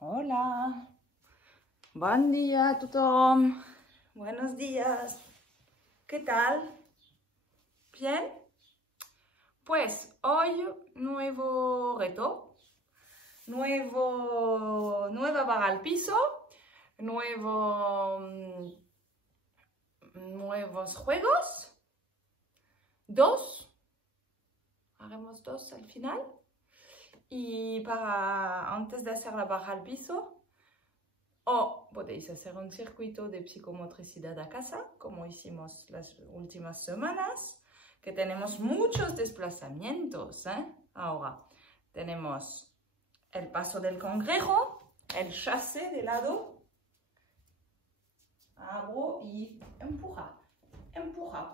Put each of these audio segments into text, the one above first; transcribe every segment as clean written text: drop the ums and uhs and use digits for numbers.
Hola, buen día a todos, buenos días, ¿qué tal? ¿Bien? Pues hoy nuevo reto, nueva barra al piso, nuevos juegos, haremos dos al final. Y antes de hacer la barra al piso, podéis hacer un circuito de psicomotricidad a casa, como hicimos las últimas semanas, que tenemos muchos desplazamientos, Ahora tenemos el paso del cangrejo, el chassé de lado, abro y empuja,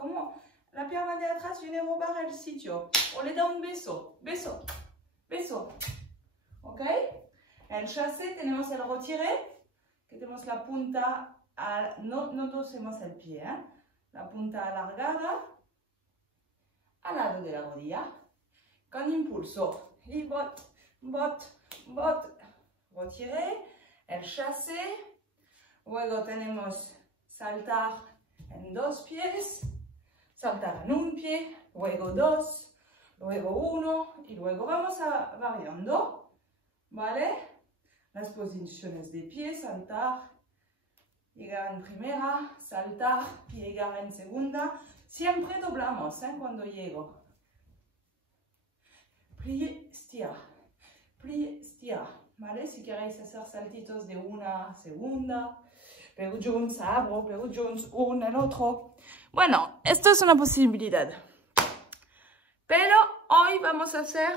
como la pierna de atrás viene a robar el sitio, o le da un beso, ¿ok? El chassé tenemos el retiré, que tenemos la punta, no torcemos el pie, la punta alargada al lado de la rodilla, con impulso, y bot, retiré, el chassé, luego tenemos saltar en dos pies, saltar en un pie, luego dos, luego uno, y luego vamos variando, ¿vale? Las posiciones de pie, saltar, llegar en primera, saltar, llegar en segunda. Siempre doblamos, cuando llego. Plie, estira, ¿vale? Si queréis hacer saltitos de una segunda, pero Jones, abro, pero Jones, uno, el otro. Bueno, esto es una posibilidad. Pero hoy vamos a hacer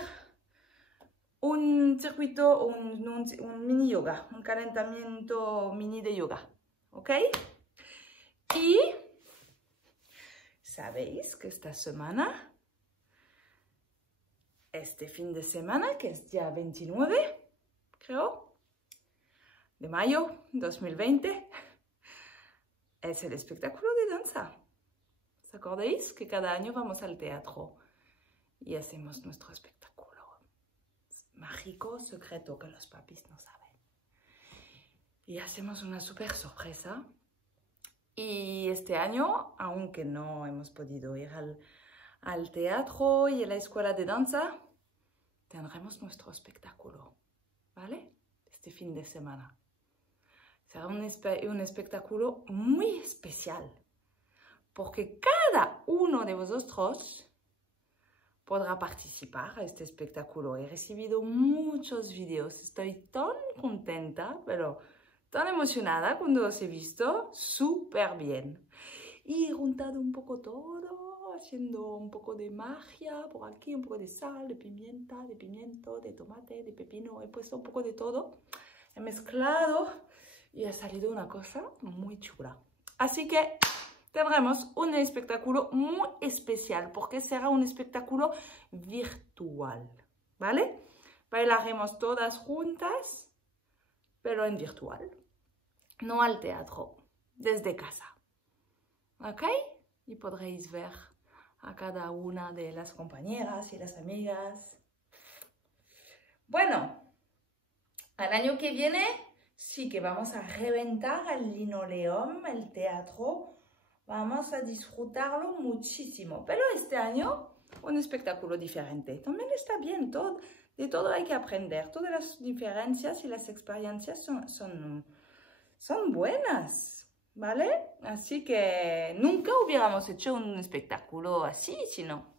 un circuito, un mini yoga, un calentamiento mini de yoga, ¿ok? Y sabéis que esta semana, este fin de semana, que es día 29, creo, de mayo 2020, es el espectáculo de danza. ¿Os acordáis que cada año vamos al teatro y hacemos nuestro espectáculo mágico, secreto, que los papis no saben? Y hacemos una súper sorpresa. Y este año, aunque no hemos podido ir al teatro y a la escuela de danza, tendremos nuestro espectáculo, ¿vale? Este fin de semana. Será un espectáculo muy especial, porque cada uno de vosotros podrá participar a este espectáculo. He recibido muchos vídeos, estoy tan contenta, pero tan emocionada cuando os he visto, súper bien. Y he juntado un poco todo, haciendo un poco de magia por aquí, un poco de sal, de pimienta, de pimiento, de tomate, de pepino, he puesto un poco de todo, he mezclado y ha salido una cosa muy chula. Así que tendremos un espectáculo muy especial, porque será un espectáculo virtual, ¿vale? Bailaremos todas juntas, pero en virtual, no al teatro, desde casa, ¿ok? Y podréis ver a cada una de las compañeras y las amigas. Bueno, al año que viene sí que vamos a reventar el Linoleum, el teatro. Vamos a disfrutarlo muchísimo, pero este año un espectáculo diferente. También está bien, de todo hay que aprender. Todas las diferencias y las experiencias son buenas, ¿vale? Así que nunca hubiéramos hecho un espectáculo así, sino.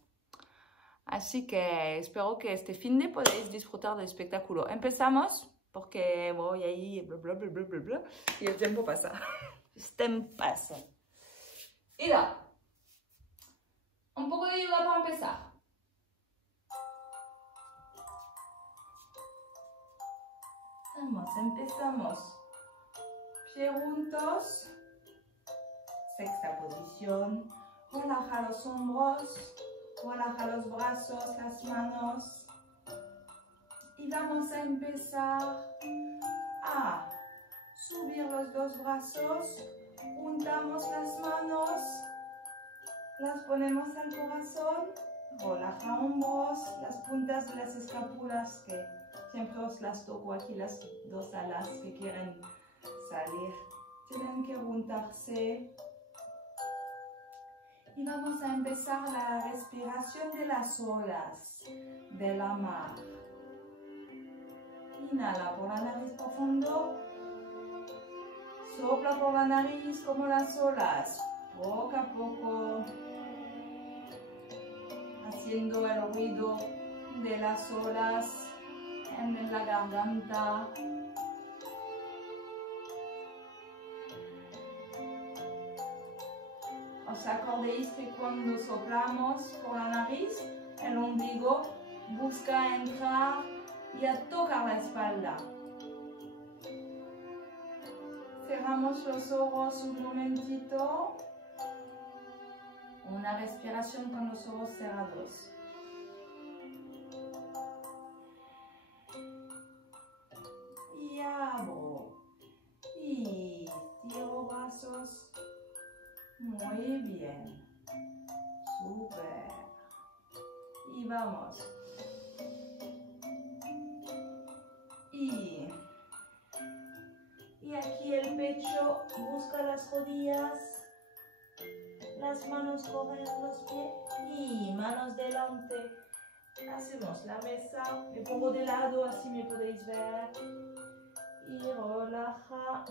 Así que espero que este fin de podáis disfrutar del espectáculo. Empezamos, porque voy ahí, bla, bla, bla, bla, bla, bla, y el tiempo pasa. El tiempo pasa. Y da, un poco de yoga para empezar. Empezamos. Pie juntos. Sexta posición. Relaja los hombros. Relaja los brazos, las manos. Y vamos a empezar a subir los dos brazos. Juntamos las manos, las ponemos al corazón, relaja hombros, las puntas de las escápulas que Siempre os las toco aquí las dos alas que quieren salir. Tienen que juntarse. Y vamos a empezar la respiración de las olas de la mar. Inhala por la nariz profundo. Sopla por la nariz como las olas. Poco a poco. Haciendo el ruido de las olas en la garganta. ¿Os acordáis que cuando soplamos por la nariz, el ombligo busca entrar y a tocar la espalda? Cerramos los ojos un momentito. Una respiración con los ojos cerrados. Y abro. Y estiro brazos. Muy bien. Súper. Y vamos. Y aquí el pecho busca las rodillas. Las manos corren los pies y manos delante. Hacemos la mesa. Me pongo de lado, así me podéis ver. Y relaja.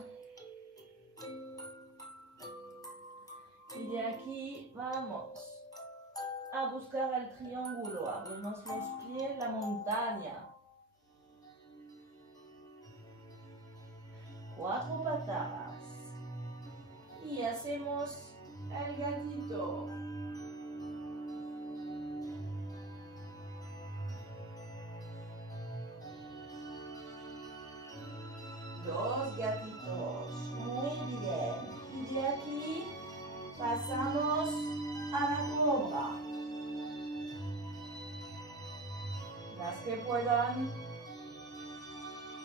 Y de aquí vamos a buscar el triángulo. Abrimos los pies, la montaña. 4 patadas. Y hacemos el gatito. Dos gatitos. Muy bien. Y de aquí pasamos a la cobra. Las que puedan,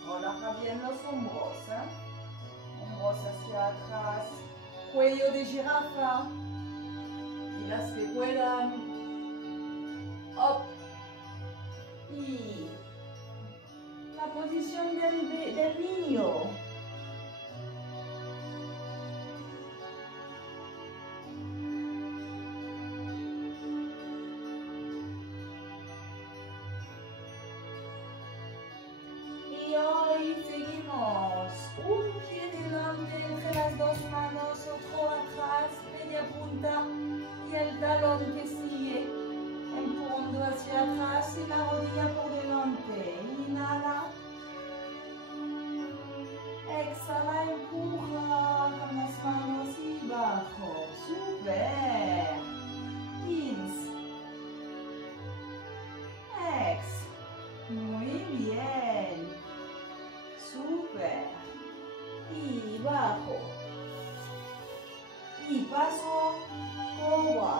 relaja bien los hombros. Hombros hacia atrás. Cuello de jirafa. Y las que puedan. Up. Y la posición del niño. Y hoy seguimos. Un pie delante entre las dos manos, otro atrás, media punta y el talón que sigue. Empujando hacia atrás y la rodilla por delante. Inhala. Exhala, empuja con las manos y bajo. Super. Ins. Ex. Muy bien. Super. Y bajo. Y paso. Cobra.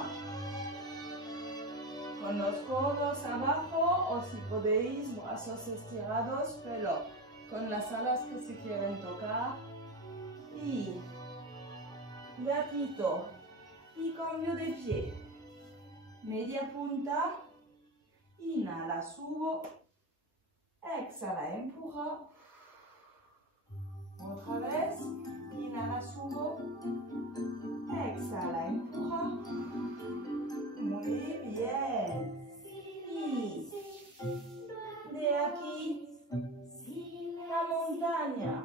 Con los codos abajo o si podéis, brazos estirados, pero con las alas que se quieren tocar. Y gatito. Y cambio de pie. Media punta. Inhala, subo. Exhala, empuja. Otra vez. Inhala, subo. Exhala, empuja. Muy bien. Y de aquí la montaña.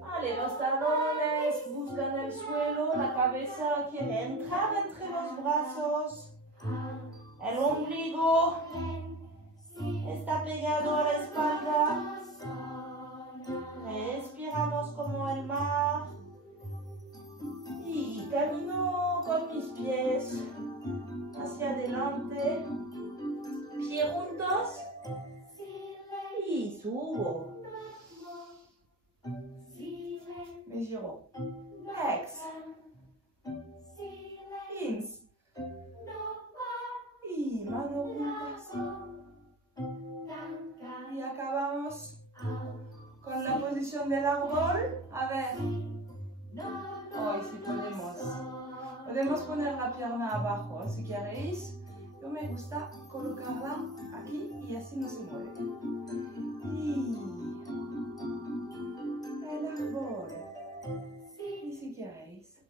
Vale, los talones buscan el suelo, la cabeza quiere entrar entre los brazos. El ombligo está pegado a la espalda. Respiramos como el mar. Y camino con mis pies hacia adelante. Pies juntos. Y subo. Me giro. Ex. Ins. Y mano juntas. Y acabamos con la posición del árbol. A ver. Hoy sí podemos. Podemos poner la pierna abajo si queréis. Yo me gusta colocarla aquí y así no se mueve. Y el árbol. Y si queréis,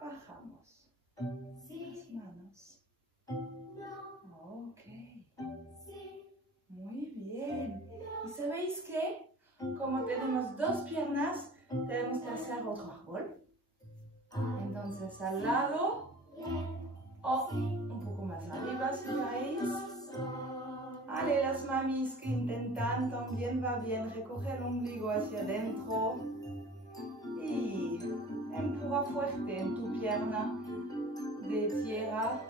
bajamos las manos. Ok. Muy bien. ¿Y sabéis qué? Como tenemos dos piernas, tenemos que hacer otro árbol. Entonces al lado o un poco más arriba si queréis. Vale, las mamis que intentan también va bien. Recoge el ombligo hacia adentro y empuja fuerte en tu pierna de tierra,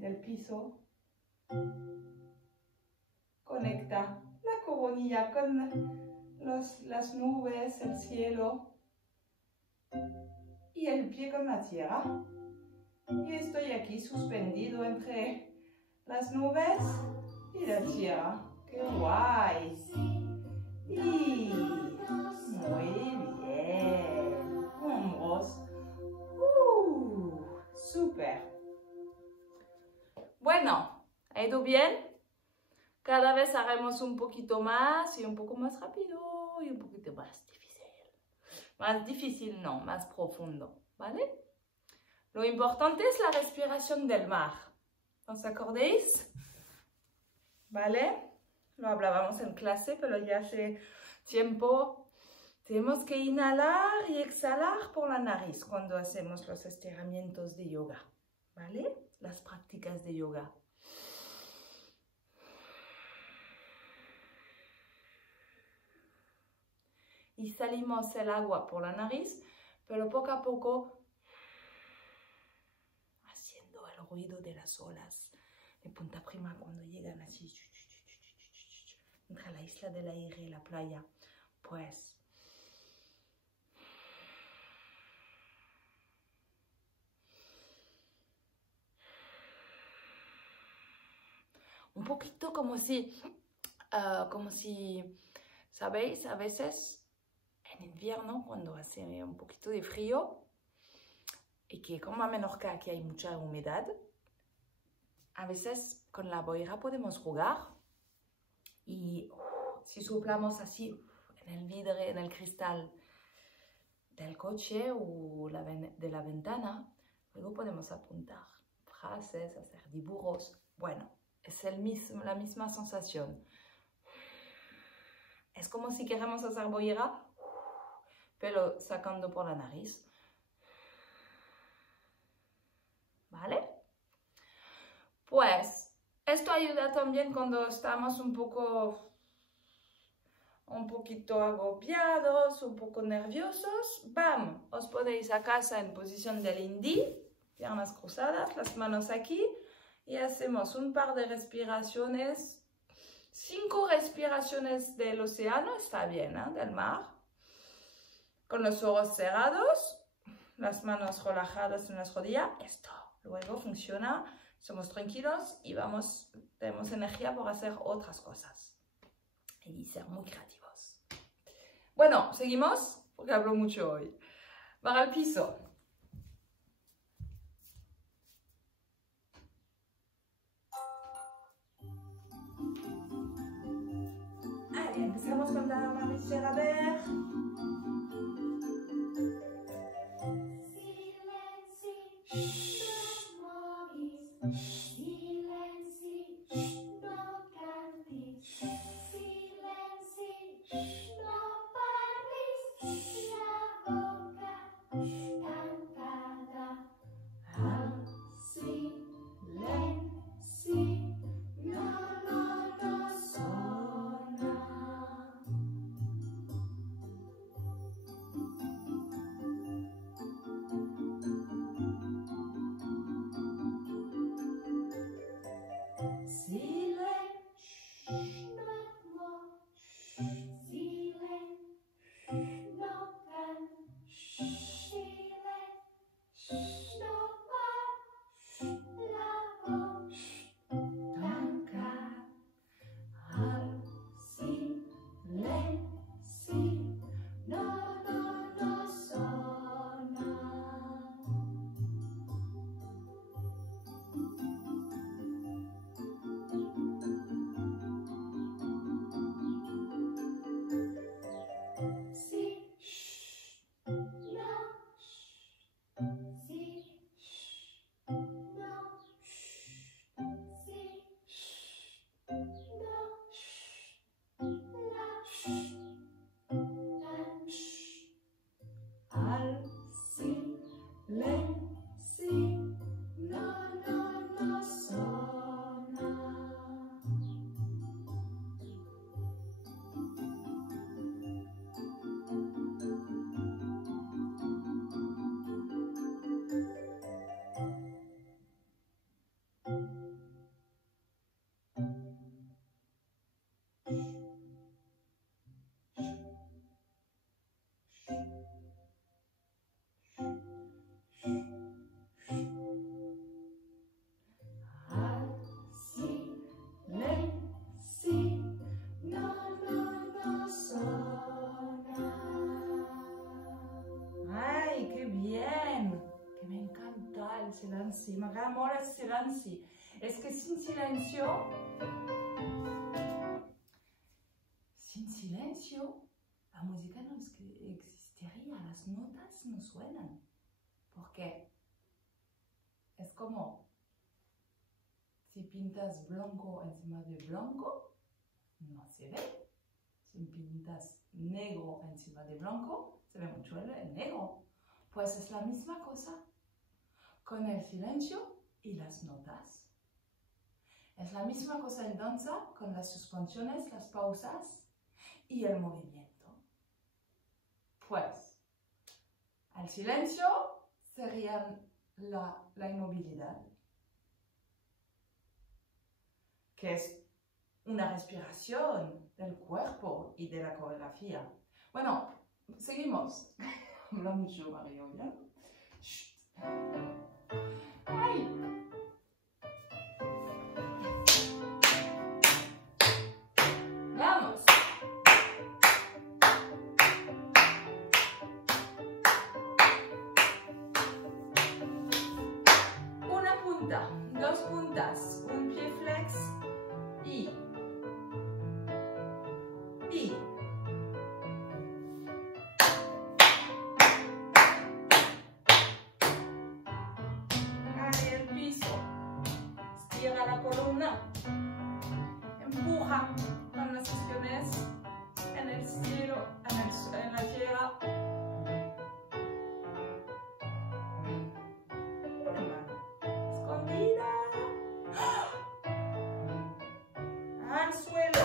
del piso. Conecta la coronilla con las nubes, el cielo y el pie con la tierra. Y estoy aquí suspendido entre las nubes y la tierra. ¡Qué guay! Y muy bien. Hombros. Súper. Bueno, ¿ha ido bien? Cada vez haremos un poquito más y un poco más rápido y un poquito más difícil. Más difícil no, más profundo, ¿vale? Lo importante es la respiración del mar. ¿Os acordáis? ¿Vale? Lo hablábamos en clase, pero ya hace tiempo. Tenemos que inhalar y exhalar por la nariz cuando hacemos los estiramientos de yoga, ¿vale? Las prácticas de yoga. Y salimos el agua por la nariz, pero poco a poco haciendo el ruido de las olas de Punta Prima cuando llegan así entre la isla del aire y la playa. Pues un poquito como si, ¿sabéis? A veces en invierno, cuando hace un poquito de frío y que como a Menorca aquí hay mucha humedad, a veces con la boira podemos jugar y si soplamos así en el vidrio, en el cristal del coche o de la ventana, luego podemos apuntar frases, hacer dibujos. Bueno, es la misma sensación. Es como si queremos hacer boira, pero sacando por la nariz. ¿Vale? Pues esto ayuda también cuando estamos un poquito agobiados, un poco nerviosos. ¡Bam! Os podéis a casa en posición del hindi, piernas cruzadas, las manos aquí y hacemos un par de respiraciones. 5 respiraciones del océano, está bien, ¿eh? Del mar. Con los ojos cerrados, las manos relajadas en las rodillas. Esto luego funciona, somos tranquilos y tenemos energía para hacer otras cosas. Y ser muy creativos. Bueno, seguimos, porque hablo mucho hoy. Para el piso. Empezamos con la manilla a ver. amo el silencio. Es que sin silencio, la música no existiría, las notas no suenan. ¿Por qué? Es como si pintas blanco encima de blanco, no se ve. Si pintas negro encima de blanco, se ve mucho el negro. Pues es la misma cosa con el silencio y las notas. Es la misma cosa en danza con las suspensiones, las pausas y el movimiento. Pues, el silencio sería la inmovilidad, que es una respiración del cuerpo y de la coreografía. Bueno, seguimos. Habla mucho, Mario, ¿ya? ¡Ay! ¡Vamos! Una punta, dos puntas, un pie flex y hacia el piso, estira la columna, empuja con las pies en el cielo, en la tierra. Una mano escondida al suelo.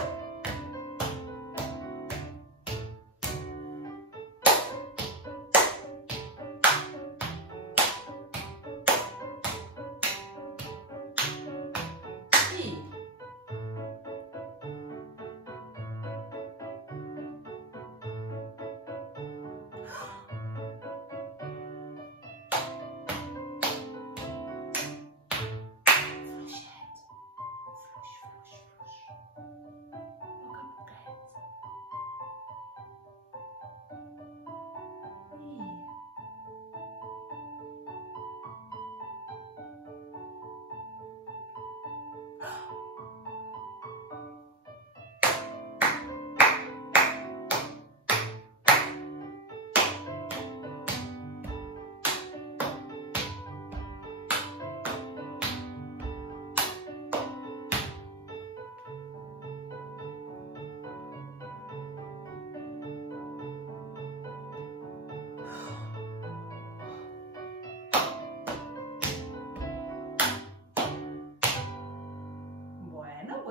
Bueno,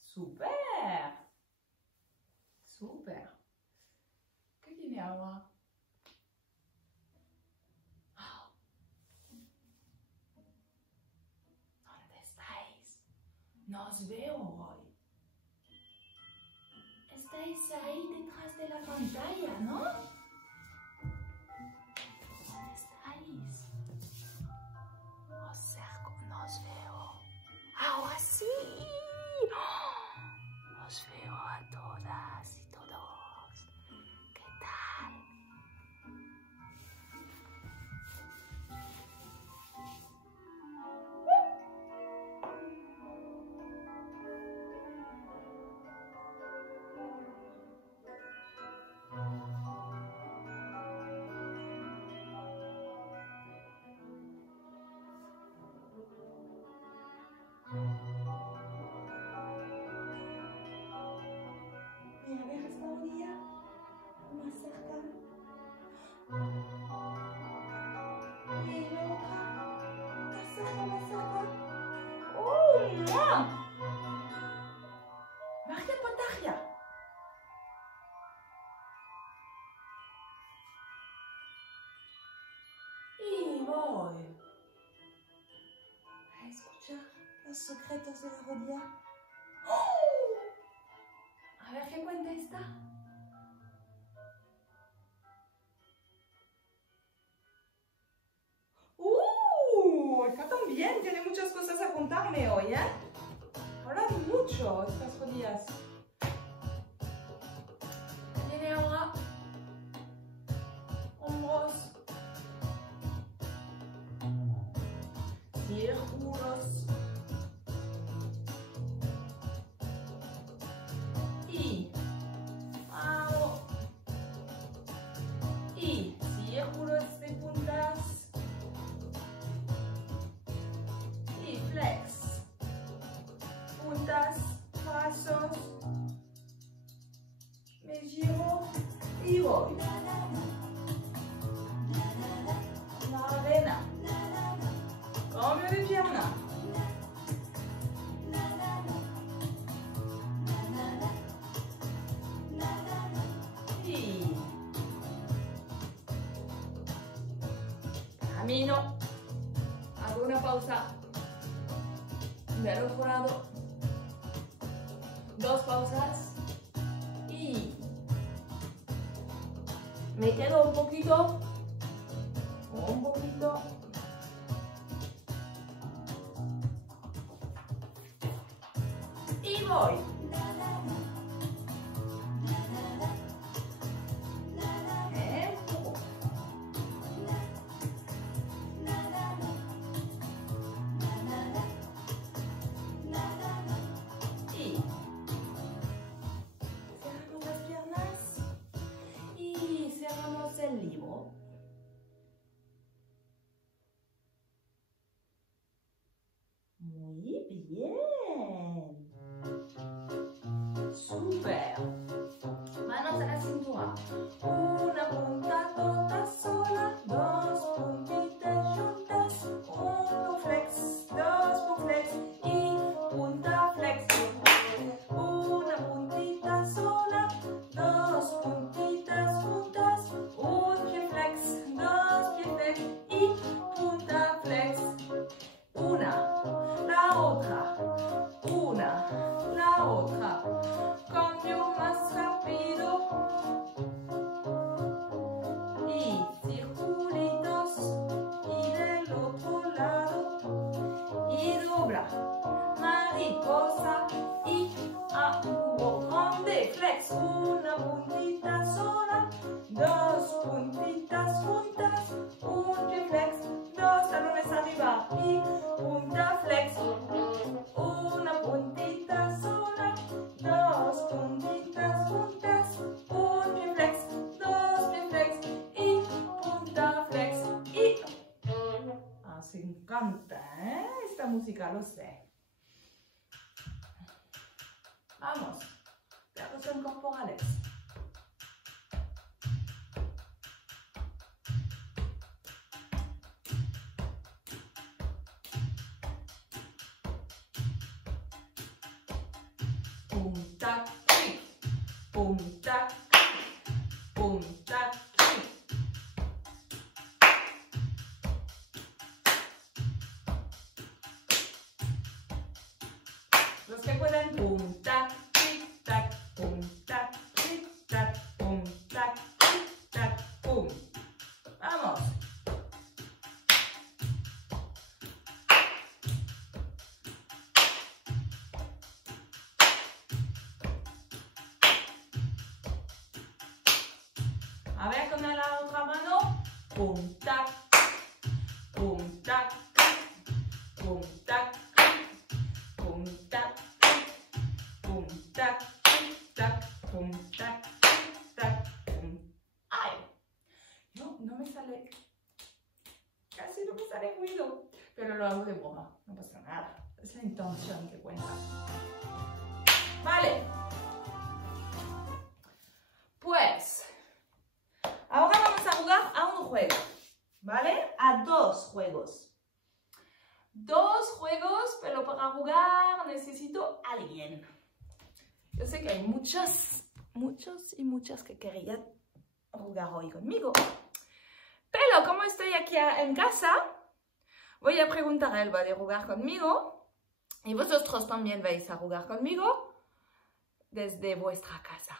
súper. Súper. ¿Qué viene ahora? ¿Dónde estáis? No os veo hoy. Estáis ahí detrás de la pantalla, ¿no? ¿Dónde estáis? Os cerco, no os veo. ¡Ahora sí! Os veo a todas y todos. ¿Qué tal? Mira, deja esta orilla más cerca. Y la otra más cerca, más cerca. ¡Oh, no! Magia Potagia. Y voy a escuchar los secretos de la rodilla. ¡Oh! A ver qué cuenta esta. Acá también tiene muchas cosas a contarme hoy, ¿eh? Hablan mucho estas rodillas. Viene ahora hombros, puntas, brazos, me giro y voy. La arena, cambio de pierna. Y camino, hago una pausa. Del otro lado, 2 pausas y me quedo un poquito y voy. El libro. Muy bien. Super. Manos a la cintura. Una punta toda sola, 2 puntitas juntas, 1 flex, 2 flex y punta flex. Una puntita sola, 2 puntitas juntas, un pie flex, 2 pie flex y punta flex. Una, la otra, cambio más rápido y circulitos y del otro lado y dobla, mariposa y ángulo grande, flex, una puntita sola, 2 puntitas juntas, un pie flex, 2 talones arriba y punta flex, una puntita sola, 2 puntitas juntas, un pie flex, 2 pie flex y punta flex y... Os encanta, ¿eh? Esta música, lo sé. Vamos, percusión corporales. Punta, kick, punta, kick, punta, kick. Los que pueden, punta, kick, tac, punta, kick, tac, punta, kick, tac, pum. Vamos. A ver con la otra mano. Punta, punta, punta, punta, punta, tac, punta, tac, pum. ¡Ay! No me sale, casi no me sale ruido, pero lo hago de broma, no pasa nada. Es la intención que cuenta. Vale. Pues... ahora vamos a jugar a un juego, ¿vale? A 2 juegos. 2 juegos, pero para jugar necesito a alguien. Yo sé que hay muchos y muchas que querían jugar hoy conmigo. Pero como estoy aquí en casa, voy a preguntar a Elba de jugar conmigo. Y vosotros también vais a jugar conmigo desde vuestra casa.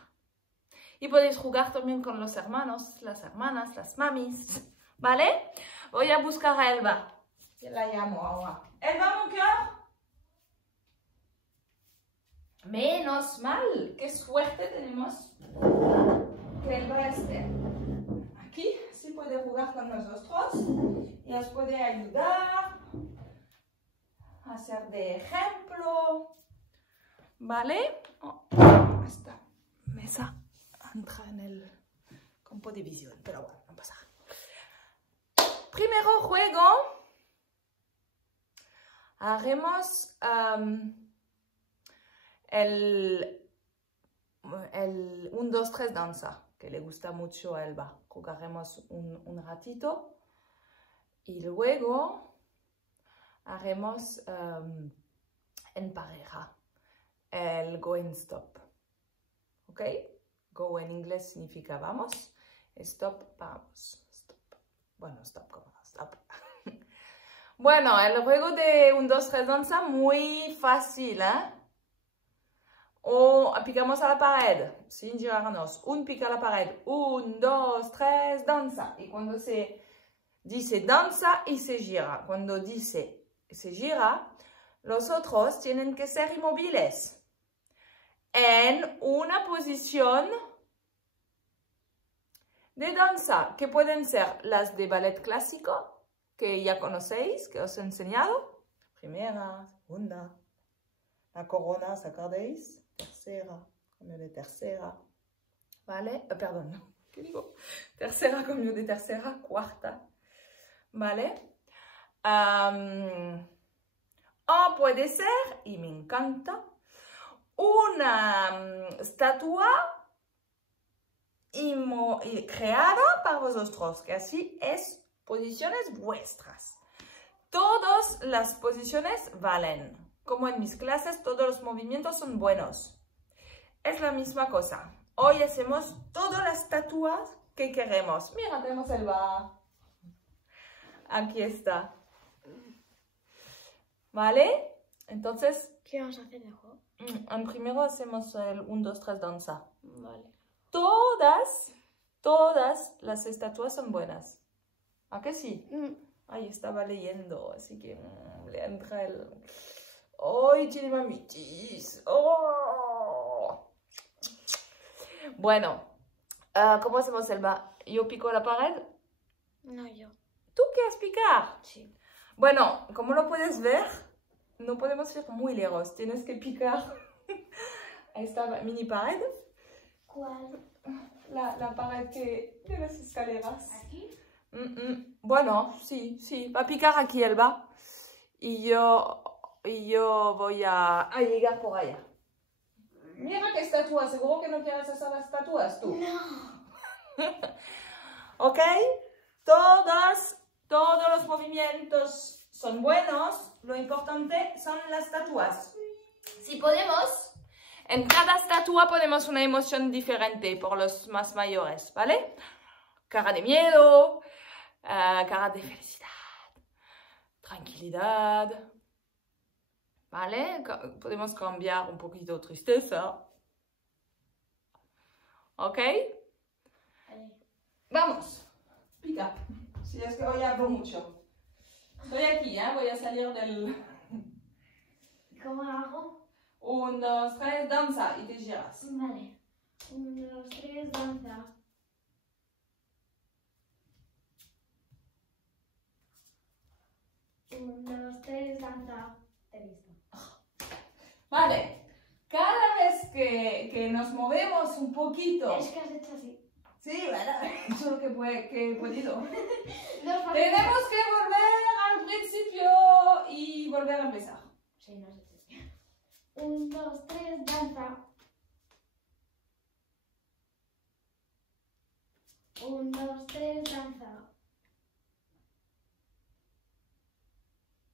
Y podéis jugar también con los hermanos, las hermanas, las mamis, ¿vale? Voy a buscar a Elba. Yo la llamo ahora. Elba, mon cœur. Menos mal. Qué suerte tenemos que Elba esté aquí. Sí puede jugar con nosotros y os puede ayudar a hacer de ejemplo, ¿vale? Oh, esta mesa entra en el campo de visión, pero bueno, no pasa nada. Primero juego, haremos el 1, 2, 3 danza, que le gusta mucho a Elba. Jugaremos un ratito y luego haremos en pareja el go and stop. ¿Ok? Go en inglés significa vamos, stop, vamos, stop. Bueno, stop, como no, stop. Bueno, el juego de 1, 2, 3 danza, muy fácil, ¿eh? O picamos a la pared, sin girarnos. Un pica a la pared, 1, 2, 3, danza. Y cuando se dice danza y se gira, cuando dice se gira, los otros tienen que ser inmóviles en una posición de danza, que pueden ser las de ballet clásico, que ya conocéis, que os he enseñado. Primera, segunda, la corona, ¿os acordáis? Tercera, cambio de tercera, ¿vale? Perdón, ¿qué digo? Tercera, cambio de tercera, cuarta, ¿vale? O puede ser, y me encanta, una estatua creada para vosotros, que así es posiciones vuestras. Todas las posiciones valen. Como en mis clases, todos los movimientos son buenos. Es la misma cosa. Hoy hacemos todas las estatuas que queremos. Mira, tenemos el bar. Aquí está. ¿Vale? Entonces, ¿Qué vamos a hacer de juego? primero hacemos el 1, 2, 3 danza. Vale. Todas las estatuas son buenas. ¿A que sí? Ahí estaba leyendo, así que le entra el... ¡Ay, tiene mamitis! ¡Oh! Bueno, ¿cómo hacemos, Elba? ¿Yo pico la pared? No, yo. ¿Tú quieres picar? Sí. Bueno, como lo puedes ver, no podemos ir muy lejos. Tienes que picar esta mini pared. ¿Cuál? La pared de las escaleras. ¿Aquí? Bueno, sí. Va a picar aquí, Elba. Y yo voy a llegar por allá. Mira qué estatua. ¿Seguro que no quieres hacer las estatuas tú? No. ¿Ok? Todos los movimientos son buenos. Lo importante son las estatuas. Si podemos, en cada estatua ponemos una emoción diferente por los más mayores, ¿vale? Cara de miedo, cara de felicidad, tranquilidad, ¿vale? Podemos cambiar un poquito tristeza. ¿Ok? Vamos, pica. Si es que hoy hablo mucho. Estoy aquí, ¿eh? Voy a salir del... ¿Cómo hago? 1, 2, 3, danza y te giras. Vale. 1, 2, 3, danza. 1, 2, 3, danza. Te he visto. Vale. Cada vez que nos movemos un poquito... Es que has hecho así. Sí, bueno, he hecho lo que he podido. No, Tenemos que volver al principio y volver a empezar. Sí, no has hecho así. 1, 2, 3, danza. 1, 2, 3, danza.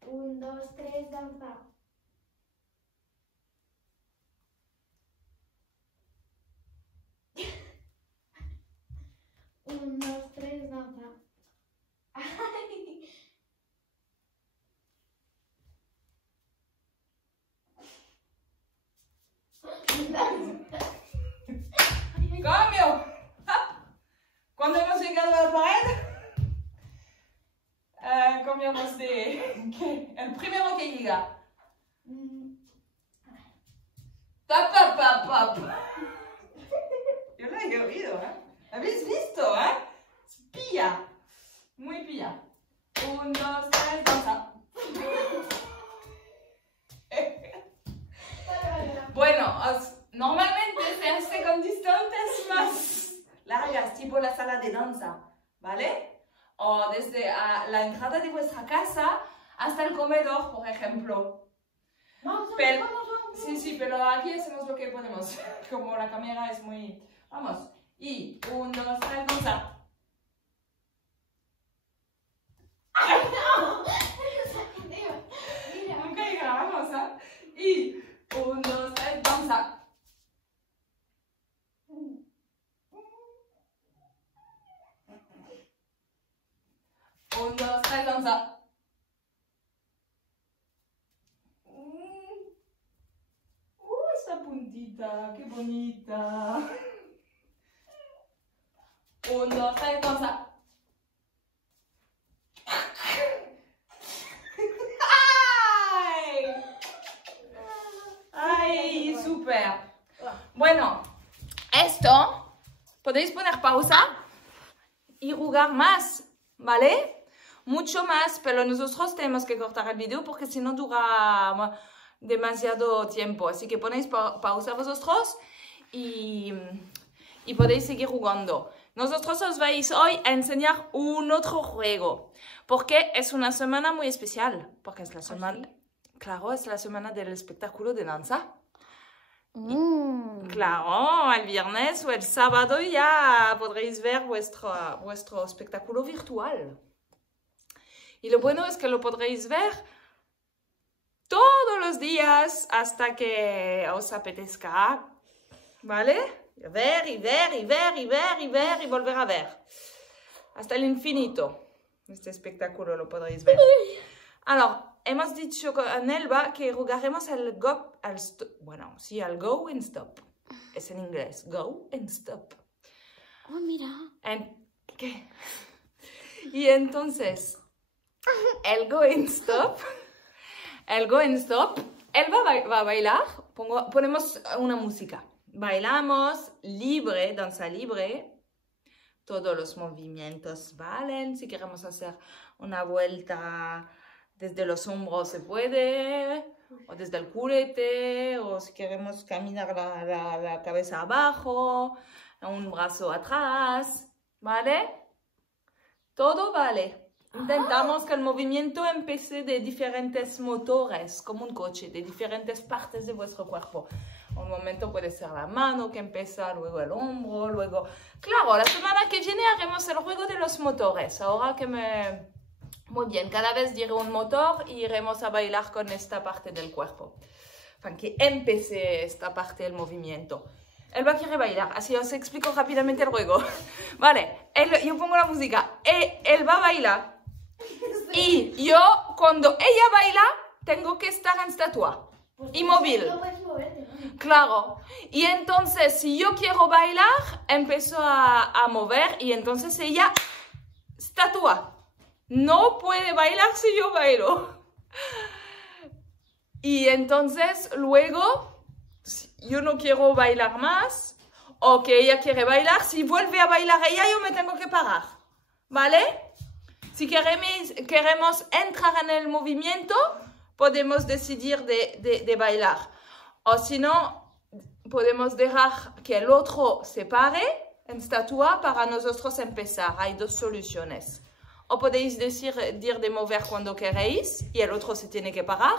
1, 2, 3, danza. 1, 2, 3, danza. Ay. ¡Cambio! Cuando hemos llegado a la pared, cambiamos de... El primero que llega. Tapa, pa, pa, pa. Yo lo he oído, ¿eh? ¿Habéis visto, eh? Es pilla. Muy pilla. 1, 2, 3, danza. Bueno, normalmente se hace con distancias más largas, tipo la sala de danza, ¿vale? O desde la entrada de vuestra casa hasta el comedor, por ejemplo. Sí, pero pero aquí hacemos lo que podemos. Como la cámara es muy... Vamos. Y 1, 2, 3, danza. ¡Ay, no! Mira. No caiga, vamos, ¿ah? Y 1, 2, 3, danza. 1, 2, 3, danza. Esta puntita, qué bonita. 1, 2, 3, danza. ¡Ay! ¡Ay, súper! Bueno, esto podéis poner pausa y jugar más, ¿vale? Mucho más, pero nosotros tenemos que cortar el vídeo porque si no dura demasiado tiempo. Así que ponéis pausa vosotros y podéis seguir jugando. Nosotros os vais hoy a enseñar un otro juego porque es una semana muy especial. Porque es la semana, claro, es la semana del espectáculo de danza. Claro, el viernes o el sábado ya podréis ver vuestro espectáculo virtual. Y lo bueno es que lo podréis ver todos los días hasta que os apetezca, ¿vale? Ver y ver y ver y ver y ver y volver a ver. Hasta el infinito. Este espectáculo lo podréis ver. Alors, hemos dicho con Elba que jugaremos al go and stop. Es en inglés. Go and stop. Oh, mira. ¿Qué? Y entonces, el go and stop. Elba va a bailar. Ponemos una música. Bailamos libre, danza libre. Todos los movimientos valen. Si queremos hacer una vuelta desde los hombros se puede, o desde el culete, o si queremos caminar la cabeza abajo, un brazo atrás, ¿vale? Todo vale. Intentamos que el movimiento empiece de diferentes motores, como un coche, de diferentes partes de vuestro cuerpo. Un momento puede ser la mano que empieza, luego el hombro, luego... Claro, la semana que viene haremos el juego de los motores. Ahora que me... Muy bien, cada vez diré un motor y iremos a bailar con esta parte del cuerpo. Para que empiece esta parte del movimiento. Elba quiere bailar, así os explico rápidamente el juego. Vale, yo pongo la música. Elba baila. Y yo, cuando ella baila, tengo que estar en estatua. Inmóvil. No puedes moverte, ¿no? Claro. Y entonces, si yo quiero bailar, empiezo a mover y entonces ella, estatua. No puede bailar si yo bailo. Y entonces, luego, si yo no quiero bailar más, o que ella quiere bailar, si vuelve a bailar ella, yo me tengo que parar. ¿Vale? Si queremos entrar en el movimiento, podemos decidir de bailar. O si no, podemos dejar que el otro se pare en estatua para nosotros empezar. Hay dos soluciones. O podéis decir de mover cuando queréis y el otro se tiene que parar.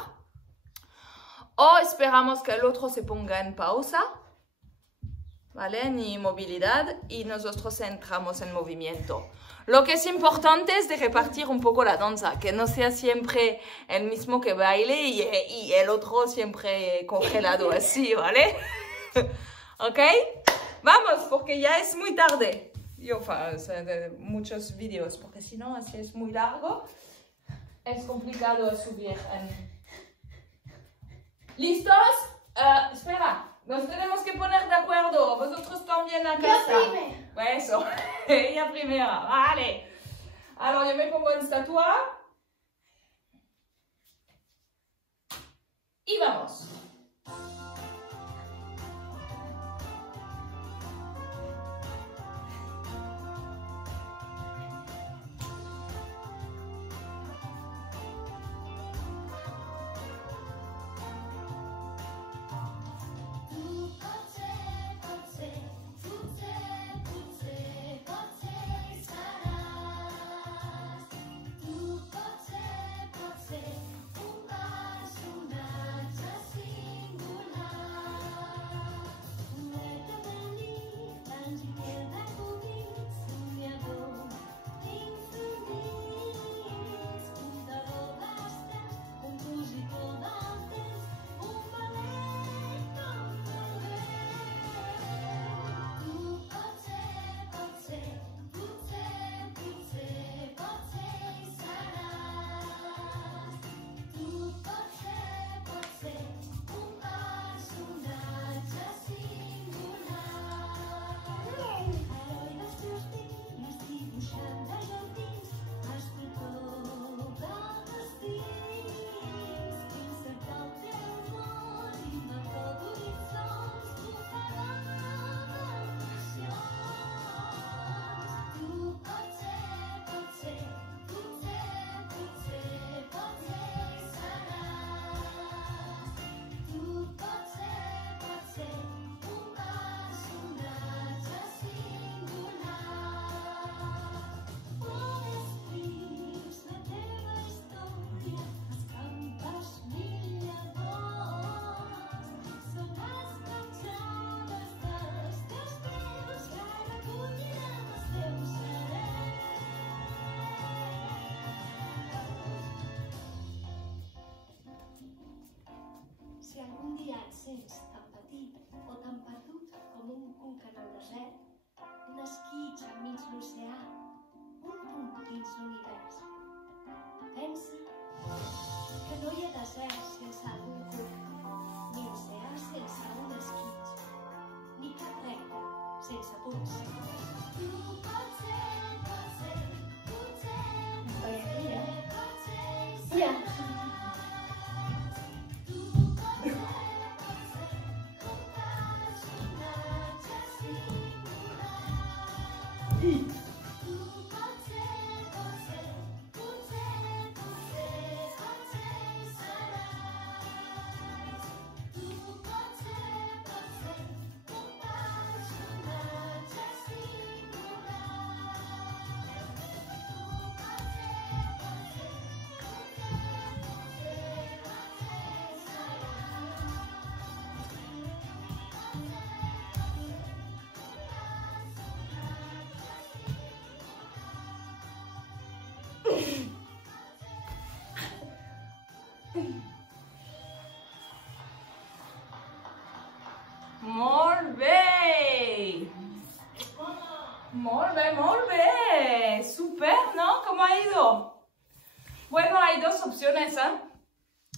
O esperamos que el otro se ponga en pausa, ¿vale? En inmovilidad y nosotros entramos en movimiento. Lo que es importante es de repartir un poco la danza, que no sea siempre el mismo que baile y el otro siempre congelado así, ¿vale? ¿Ok? Vamos, porque ya es muy tarde. Yo de muchos vídeos, porque si no, así es muy largo. Es complicado subir. ¿Listos? Espera, nos tenemos que poner de acuerdo. Vosotros también a casa. Yo primero. Eso, ella primera. Vale. Ahora yo me pongo en estatua. Y vamos. Tu potser ser un pas, un altre sí. dins tan petit o tan perdut com un cuc en el desert, un esquitx enmig l'oceà, un punt dins l'univers. Pensa que no hi ha desert sense un cuc, ni oceà sense un esquitx, ni cap recta sense punts. Ja. Molt bé! Molt bé! Super, ¿no? ¿Cómo ha ido? Bueno, hay dos opciones, ¿eh?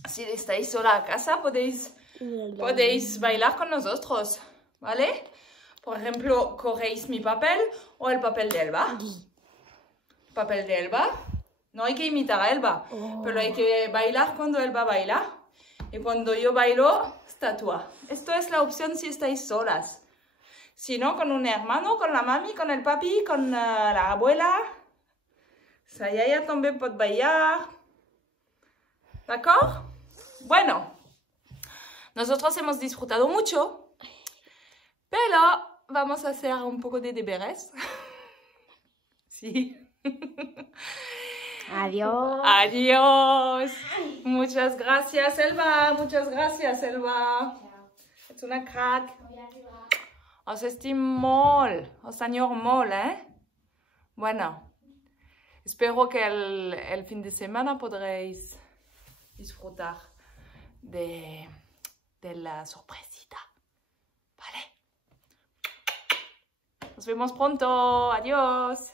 Si estáis sola a casa, podéis bailar con nosotros, ¿vale? Por ejemplo, cogéis mi papel o el papel de Elba. Papel de Elba. No hay que imitar a Elba, pero hay que bailar cuando Elba baila. Y cuando yo bailo, estatua. Esto es la opción si estáis solas. Si no, con un hermano, con la mami, con el papi, con la abuela. Sa yaya también pot bailar. ¿D'accord? Bueno, nosotros hemos disfrutado mucho, pero vamos a hacer un poco de deberes. Sí. Adiós. Adiós. Muchas gracias, Elba. Muchas gracias, Elba. Ets una crack. Os estim molt. Os enyor molt, ¿eh? Bueno, espero que el fin de semana podréis disfrutar de la sorpresita. ¿Vale? Nos vemos pronto. Adiós.